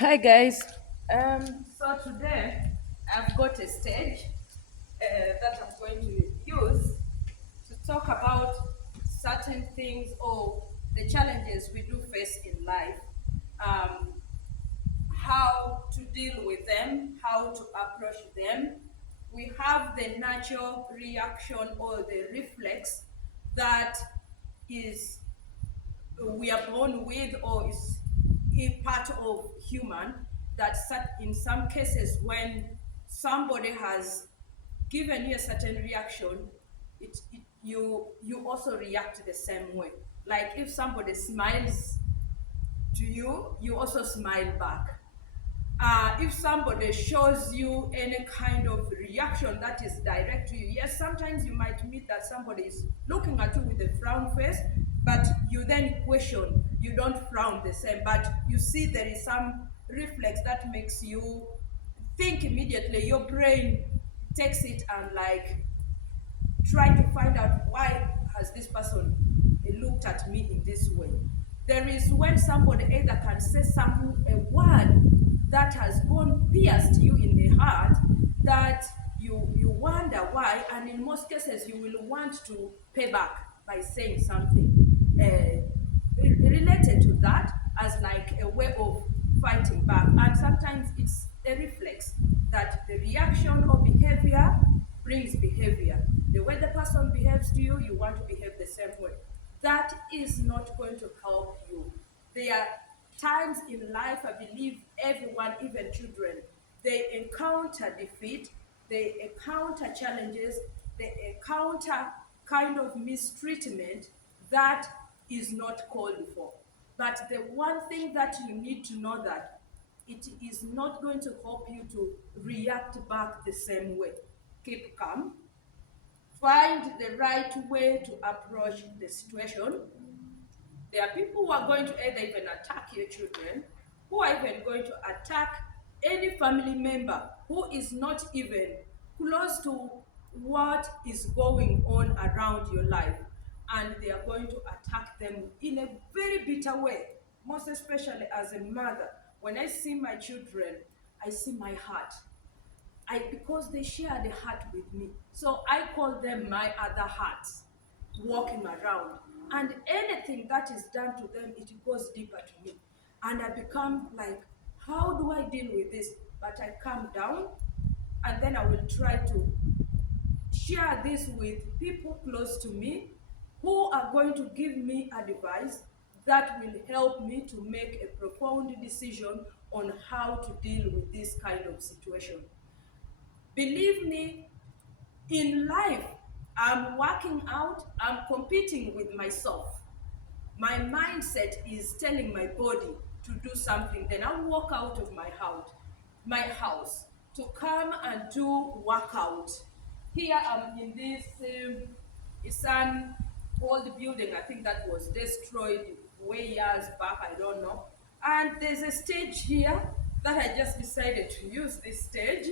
Hi guys. So today I've got a stage that I'm going to use to talk about certain things or the challenges we do face in life, um, how to deal with them, how to approach them. We have the natural reaction or the reflex that is we are born with or is a part of human that in some cases when somebody has given you a certain reaction, you also react the same way. Like if somebody smiles to you, you also smile back. If somebody shows you any kind of reaction that is direct to you, yes, sometimes you might meet that somebody is looking at you with a frown face, but you then question, you don't frown the same, but you see there is some reflex that makes you think immediately. Your brain takes it and like try to find out why has this person looked at me in this way. There is when somebody either can say some a word that has gone pierced you in the heart that you wonder why, and in most cases you will want to pay back by saying something related to that as like a way of fighting back. And sometimes it's a reflex that the reaction or behavior brings behavior. The way the person behaves to you, you want to behave the same way. That is not going to help you. There are times in life, I believe everyone, even children, they encounter defeat, they encounter challenges, they encounter kind of mistreatment that is not called for. But the one thing that you need to know that it is not going to help you to react back the same way. Keep calm, find the right way to approach the situation. There are people who are going to either even attack your children, who are even going to attack any family member who is not even close to what is going on around your life. And they are going to attack them in a very bitter way, most especially as a mother. When I see my children, I see my heart. Because they share the heart with me. So I call them my other hearts walking around. And anything that is done to them, it goes deeper to me. And I become like, how do I deal with this? But I calm down and then I will try to share this with people close to me who are going to give me advice that will help me to make a profound decision on how to deal with this kind of situation. Believe me, in life, I'm working out, I'm competing with myself. My mindset is telling my body to do something, then I'll walk out of my house to come and do workout. Here I'm in this it's an old building, I think that was destroyed way years back, I don't know. And there's a stage here that I just decided to use this stage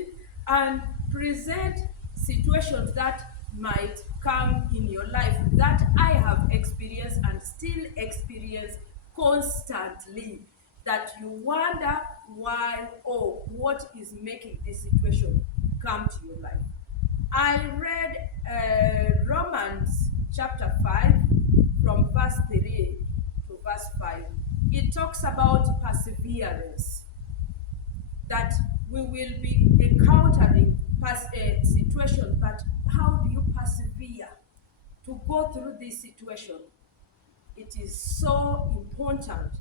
and present situations that might come in your life that I have experienced and still experience constantly, that you wonder why or what is making this situation come to your life. I read Romans chapter 5 from verse 3 to verse 5. It talks about perseverance, that we will be encountering situations, but how do you persevere to go through this situation? It is so important.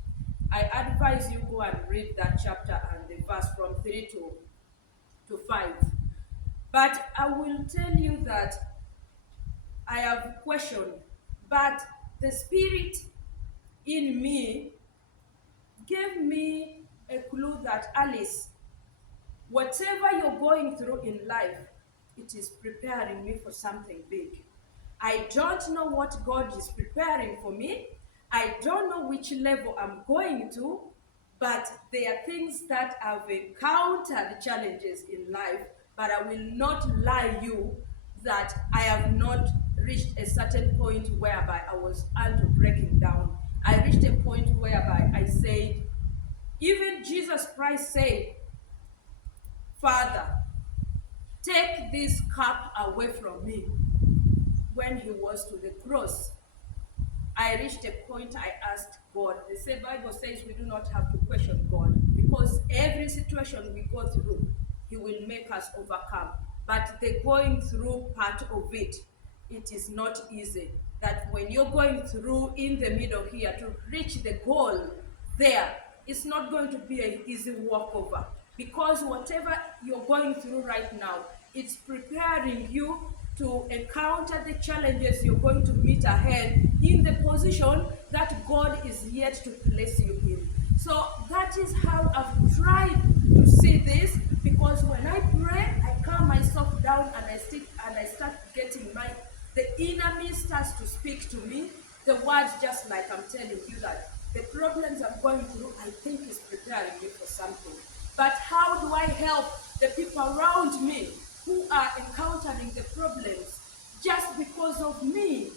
I advise you go and read that chapter and the verse from 3 to 5. But I will tell you that I have questioned, but the spirit in me gave me a clue that Alice, whatever you're going through in life, it is preparing me for something big. I don't know what God is preparing for me. I don't know which level I'm going to, but there are things that I've encountered challenges in life, but I will not lie you that I have not reached a certain point whereby I was out of breaking down. I reached a point whereby I said, Even Jesus Christ said, Father, take this cup away from me. When he was to the cross, I reached a point I asked God. The Bible says we do not have to question God because every situation we go through, he will make us overcome. But the going through part of it, it is not easy. That when you're going through in the middle here to reach the goal there, it's not going to be an easy walkover because whatever you're going through right now, it's preparing you to encounter the challenges you're going to meet ahead in the position that God is yet to place you in. So that is how I've tried to see this, because when I pray, I calm myself down and I start getting the enemy starts to speak to me. The words, just like I'm telling you, that the problems I'm going through, I think is preparing me for something. But how do I help the people around me who are encountering the problems just because of me,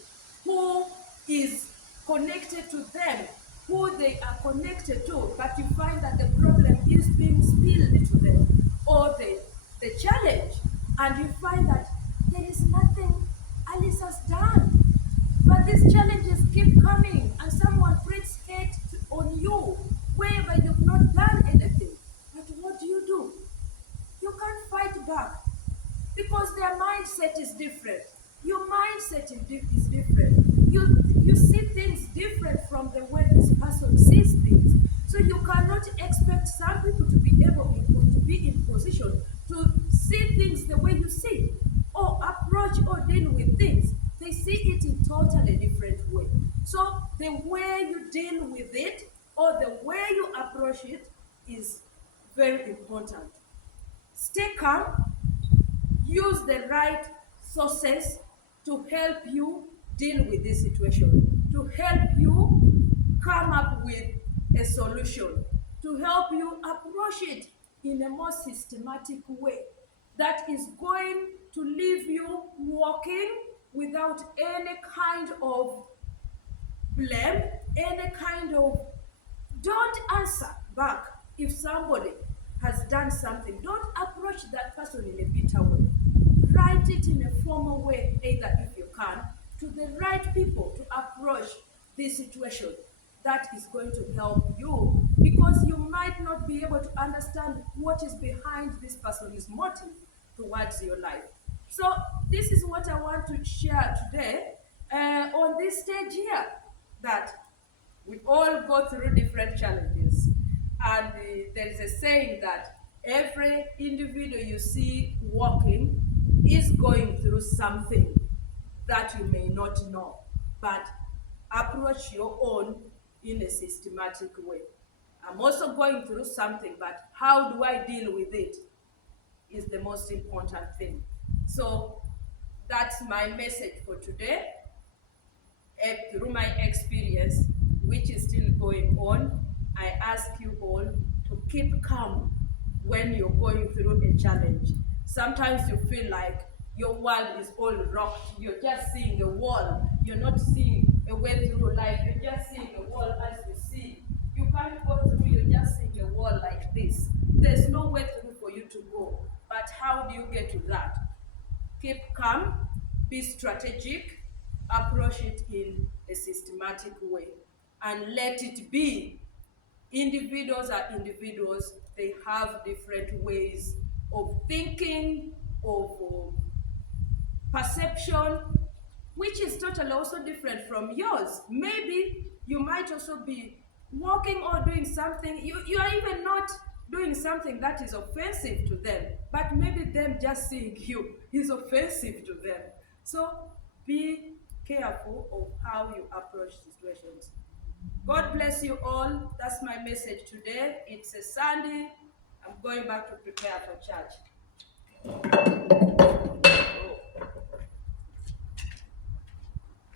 who is connected to them, who they are connected to, but you find that the problem is being spilled to them, or the challenge, and you find that there is nothing Alice has done. But these challenges keep coming, and someone breaks hate on you, wherever you've not done anything. But what do? You can't fight back because their mindset is different. Your mindset is different. You see things different from the way this person sees things. So you cannot expect some people to be able to be in position to see things the way you see, or approach or deal with things. They see it in totally different way. So the way you deal with it or the way you approach it is very important. Stay calm, use the right sources to help you deal with this situation, to help you come up with a solution, to help you approach it in a more systematic way that is going to leave you walking without any kind of blame, any kind of, don't answer back if somebody has done something. Don't approach that person in a bitter way. Write it in a formal way, either if you can, to the right people to approach this situation. That is going to help you, because you might not be able to understand what is behind this person's motive towards your life. So this is what I want to share today on this stage here, that we all go through different challenges. And there is a saying that every individual you see walking is going through something that you may not know, but approach your own in a systematic way. I'm also going through something, but how do I deal with it is the most important thing. So that's my message for today. Through my experience, which is still going on, I ask you all to keep calm when you're going through a challenge. Sometimes you feel like your world is all rocked. You're just seeing a wall. You're not seeing a way through life. You're just seeing a wall as you see. You can't go through, you're just seeing a wall like this. There's no way through for you to go. But how do you get to that? Keep calm, be strategic, approach it in a systematic way, and let it be. Individuals are individuals. They have different ways of thinking, of perception, which is totally also different from yours. Maybe you might also be walking or doing something, you are even not doing something that is offensive to them, but maybe them just seeing you is offensive to them. So be careful of how you approach situations. God bless you all. That's my message today. It's a Sunday. I'm going back to prepare for church.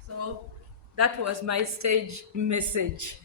So that was my stage message.